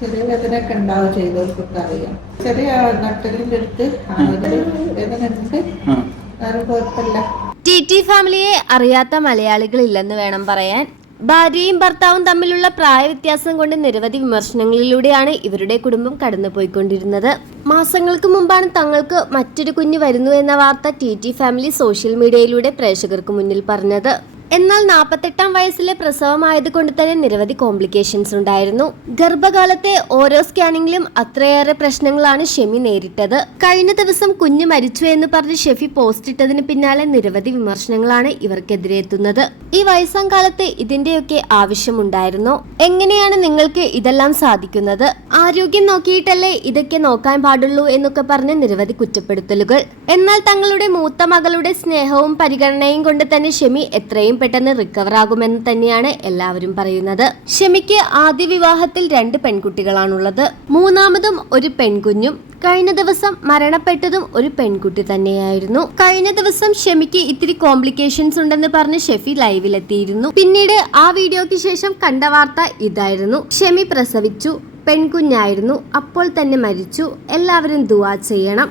ചെറിയ വേദനയൊക്കെ ഉണ്ടാവും ചെയ്തവർക്കൊക്കെ അറിയാം. ചെറിയ നട്ടലിന്റെ അടുത്ത് വേദന ഉണ്ട്, വേറെ കുഴപ്പമില്ല. ടി ഫാമിലിയെ അറിയാത്ത മലയാളികളില്ലെന്ന് വേണം പറയാൻ. ഭാര്യയും ഭർത്താവും തമ്മിലുള്ള പ്രായ വ്യത്യാസം കൊണ്ട് നിരവധി വിമർശനങ്ങളിലൂടെയാണ് ഇവരുടെ കുടുംബം കടന്നുപോയിക്കൊണ്ടിരുന്നത്. മാസങ്ങൾക്ക് മുമ്പാണ് തങ്ങൾക്ക് മറ്റൊരു കുഞ്ഞ് വരുന്നു എന്ന വാർത്ത ടി ഫാമിലി സോഷ്യൽ മീഡിയയിലൂടെ പ്രേക്ഷകർക്ക് മുന്നിൽ പറഞ്ഞത്. എന്നാൽ 48-ാം വയസ്സിലെ പ്രസവമായതുകൊണ്ട് തന്നെ നിരവധി കോംപ്ലിക്കേഷൻസ് ഉണ്ടായിരുന്നു. ഗർഭകാലത്തെ ഓരോ സ്കാനിങ്ങിലും അത്രയേറെ പ്രശ്നങ്ങളാണ് ഷെമി നേരിട്ടത്. കഴിഞ്ഞ ദിവസം കുഞ്ഞ് മരിച്ചു എന്ന് പറഞ്ഞ് ഷെഫി പോസ്റ്റ് ഇട്ടതിന് പിന്നാലെ നിരവധി വിമർശനങ്ങളാണ് ഇവർക്കെതിരെ എത്തുന്നത്. ഈ വയസ്സാം കാലത്ത് ഇതിന്റെയൊക്കെ ആവശ്യമുണ്ടായിരുന്നോ? എങ്ങനെയാണ് നിങ്ങൾക്ക് ഇതെല്ലാം സാധിക്കുന്നത്? ആരോഗ്യം നോക്കിയിട്ടല്ലേ ഇതൊക്കെ നോക്കാൻ പാടുള്ളൂ എന്നൊക്കെ പറഞ്ഞ് നിരവധി കുറ്റപ്പെടുത്തലുകൾ. എന്നാൽ തങ്ങളുടെ മൂത്ത മകളുടെ സ്നേഹവും പരിഗണനയും കൊണ്ട് തന്നെ ഷെമി എത്രയും പെട്ടെന്ന് റിക്കവർ ആകുമെന്ന് തന്നെയാണ് എല്ലാവരും പറയുന്നത്. ഷെമിക്ക് ആദ്യ വിവാഹത്തിൽ 2 പെൺകുട്ടികളാണുള്ളത്. മൂന്നാമതും ഒരു പെൺകുഞ്ഞും. കഴിഞ്ഞ ദിവസം മരണപ്പെട്ടതും ഒരു പെൺകുട്ടി തന്നെയായിരുന്നു. കഴിഞ്ഞ ദിവസം ഷെമിക്ക് ഇത്തിരി കോംപ്ലിക്കേഷൻസ് ഉണ്ടെന്ന് പറഞ്ഞ് ഷെഫി ലൈവിലെത്തിയിരുന്നു. പിന്നീട് ആ വീഡിയോയ്ക്ക് ശേഷം കണ്ട വാർത്ത ഇതായിരുന്നു. ഷെമി പ്രസവിച്ചു, പെൺകുഞ്ഞായിരുന്നു, അപ്പോൾ തന്നെ മരിച്ചു. എല്ലാവരും ദുആ ചെയ്യണം.